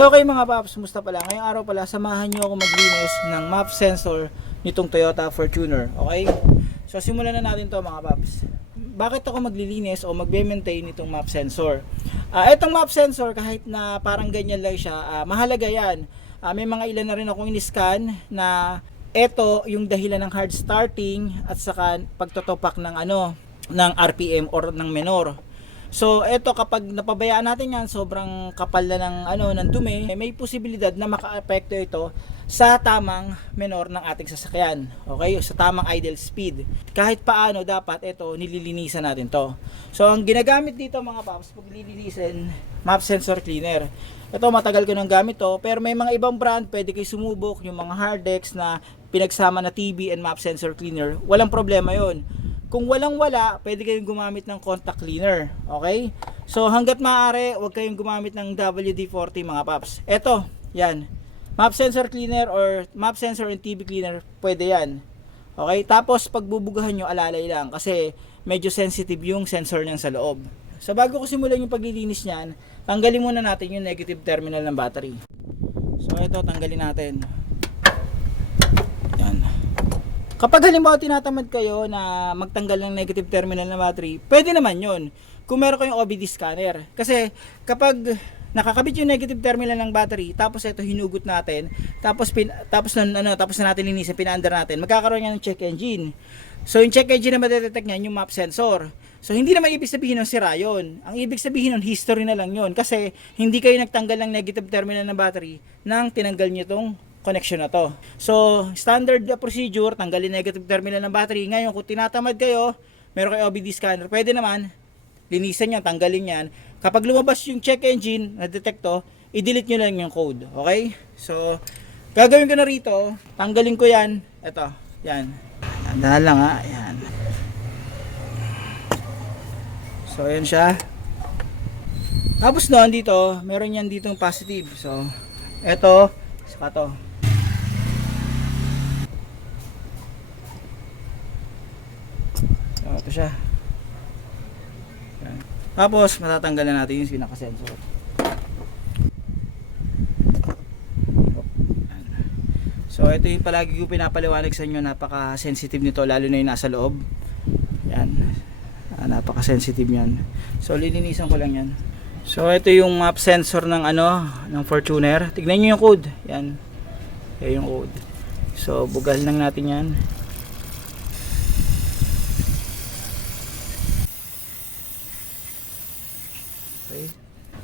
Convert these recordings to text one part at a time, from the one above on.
So okay mga paps, musta pala? Ngayong araw pala, samahan nyo ako maglinis ng MAP sensor nitong Toyota Fortuner. Okay? So simulan na natin to mga paps. Bakit ako maglilinis o magbe-maintain nitong MAP sensor? Itong MAP sensor, kahit na parang ganyan lang siya, mahalaga yan. May mga ilan na rin akong in-scan na ito yung dahilan ng hard starting at saka pagtotopak ng ng RPM or ng menor. So eto, kapag napabayaan natin yan, sobrang kapal na ng dumi, may posibilidad na makaapekto ito sa tamang menor ng ating sasakyan. Okay? Sa tamang idle speed. Kahit paano, dapat ito nililinisan natin to. So ang ginagamit dito mga paps, pag nililinisin, MAP sensor cleaner. Ito, matagal ko nang gamit to, pero may mga ibang brand pwede kayo sumubok, yung mga Hardex na pinagsama na TB and MAP sensor cleaner. Walang problema yon. Kung walang-wala, pwede kayong gumamit ng contact cleaner. Okay? So, hanggat maaari, huwag kayong gumamit ng WD-40 mga paps. Eto, yan. MAP sensor cleaner or MAP sensor and TB cleaner, pwede yan. Okay? Tapos, pagbubugahan nyo, alalay lang. Kasi, medyo sensitive yung sensor niyan sa loob. So, bago ko simulan yung paglilinis niyan, tanggalin muna natin yung negative terminal ng battery. So, eto, tanggalin natin. Yan. Kapag halimbawa tinatamad kayo na magtanggal ng negative terminal ng battery, pwede naman yun kung meron kayong OBD scanner. Kasi kapag nakakabit yung negative terminal ng battery, tapos ito hinugot natin, tapos na natin linisin, pinaandar natin, magkakaroon yan ng check engine. So yung check engine na madedetect niyan yung MAP sensor. So hindi naman ibig sabihin ng sira yun. Ang ibig sabihin ng history na lang yun. Kasi hindi kayo nagtanggal ng negative terminal ng battery nang tinanggal nyo itong connection na to. So, standard procedure, tanggalin negative terminal ng battery. Ngayon, kung tinatamad kayo, meron kayo OBD scanner, pwede naman, linisan nyo, tanggalin yan. Kapag lumabas yung check engine na detekto, i-delete nyo lang yung code. Okay? So, gagawin ko na rito, tanggalin ko yan. Ito, yan. Dahan lang ha, yan. So, yan siya. Tapos doon dito, meron yan ditong positive. So, ito, saka to. Ito siya. Yan. Tapos matatanggal na natin yung pinaka-sensor. So ito yung palagi ko pinapaliwanag sa inyo, napaka-sensitive nito lalo na yung nasa loob. Yan. Napaka-sensitive niyan. So lilinisan ko lang yan. So ito yung MAP sensor ng ng Fortuner. Tignan niyo yung code. Yan. Yan yung code. So bugal lang natin yan.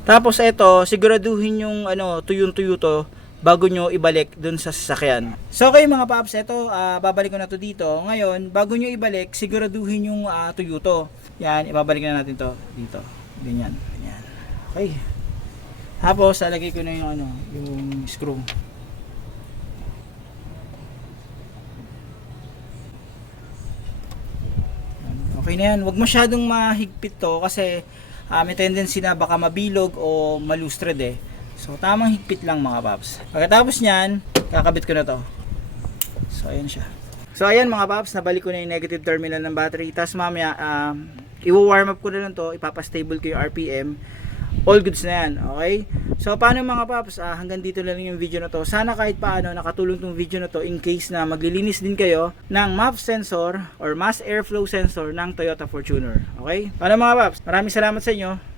Tapos ito, siguraduhin yung tuyong-tuyo to bago nyo ibalik dun sa sasakyan. So okay mga paps, ito babalik ko na to dito. Ngayon, bago nyo ibalik, siguraduhin yung tuyo to. Yan, ibabalik na natin to dito. Ganyan. Ganyan. Okay. Tapos lalagay ko na yung yung screw. Okay na yan. Huwag masyadong mahigpit to kasi may tendency na baka mabilog o malustred eh. So tamang higpit lang mga paps. Pagkatapos nyan, kakabit ko na to. So ayan siya. So ayan mga paps, nabalik ko na yung negative terminal ng battery. Tapos mamaya, i-warm up ko na lang to, ipapastable ko yung RPM. All goods na yan, okay? So paano mga paps, hanggang dito na lang yung video na to. Sana kahit paano nakatulong tong video na to in case na maglilinis din kayo ng MAP sensor or mass airflow sensor ng Toyota Fortuner. Okay? Paano mga paps? Maraming salamat sa inyo.